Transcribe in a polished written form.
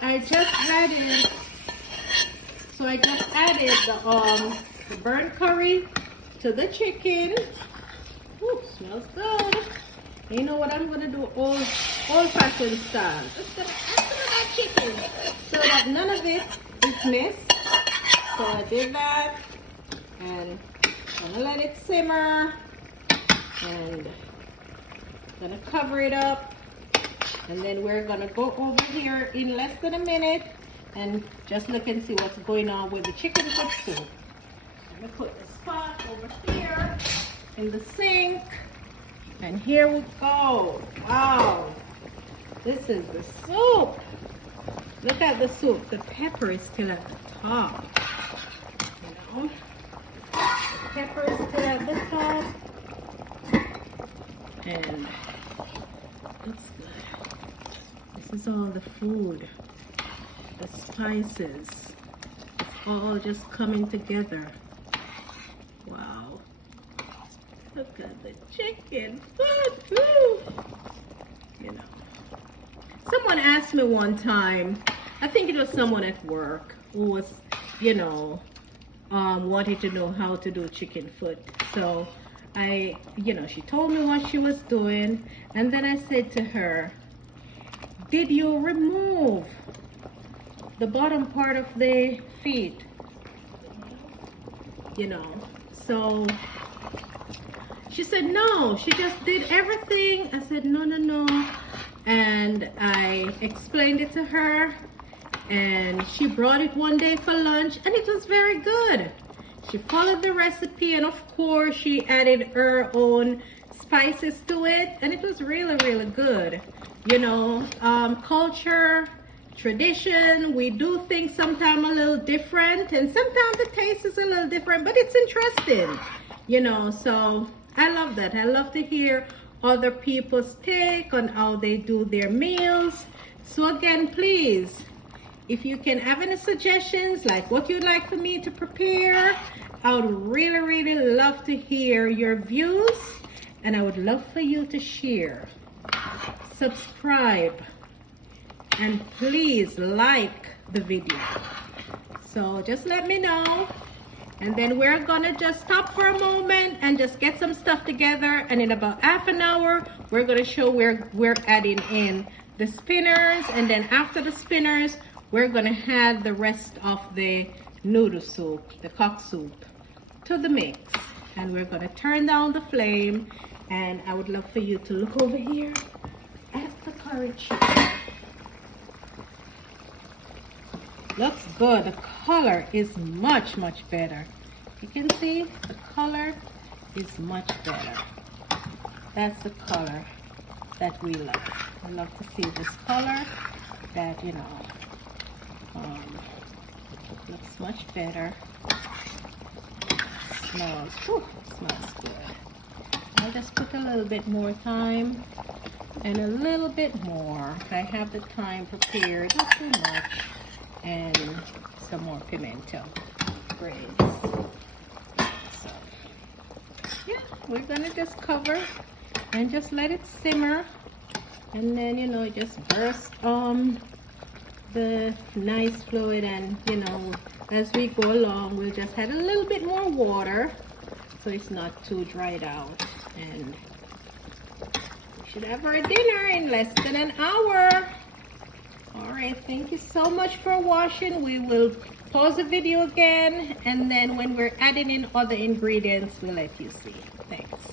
So I just added the burnt curry to the chicken. Ooh, smells good. You know what I'm gonna do? Old-fashioned style. Just gonna add some of that chicken so that none of it is missed. So I did that, and I'm gonna let it simmer, and gonna cover it up, and then we're gonna go over here in less than a minute and just look and see what's going on with the chicken foot soup. I'm gonna put this pot over here in the sink, and here we go. Wow, this is the soup. Look at the soup. The pepper is still at the top. You know, the pepper is still at the top, and looks good. This is all the food, the spices, it's all just coming together. Wow. Look at the chicken foot. Woo. You know, someone asked me one time, I think it was someone at work who was, you know, wanted to know how to do chicken foot. So she told me what she was doing, and then I said to her, did you remove the bottom part of the feet? You know, so she said no, she just did everything. I said no, and I explained it to her, and she brought it one day for lunch, and it was very good. She followed the recipe, and of course she added her own spices to it, and it was really good. You know, culture, tradition, we do things sometimes a little different, and sometimes the taste is a little different, but it's interesting, you know. So I love that. I love to hear other people's take on how they do their meals. So again, please, if you can have any suggestions, like what you'd like for me to prepare, I would really love to hear your views, and I would love for you to share, subscribe, and please like the video. So just let me know, and then we're gonna just stop for a moment and just get some stuff together, and in about half an hour we're gonna show where we're adding in the spinners, and then after the spinners we're gonna add the rest of the noodle soup, the cock soup, to the mix, and we're gonna turn down the flame. And I would love for you to look over here at the curry chicken. Looks good. The color is much better. You can see the color is much better. That's the color that we love. I love to see this color that, you know, looks much better. Smells good. I'll just put a little bit more thyme and a little bit more. I have the thyme prepared, not too much, and some more pimento grains. So yeah, we're gonna just cover and just let it simmer, and then, you know, just burst the nice fluid, and, you know, as we go along we'll just add a little bit more water so it's not too dried out, and we should have our dinner in less than an hour. All right, thank you so much for watching. We will pause the video again, and then when we're adding in other ingredients we'll let you see. Thanks.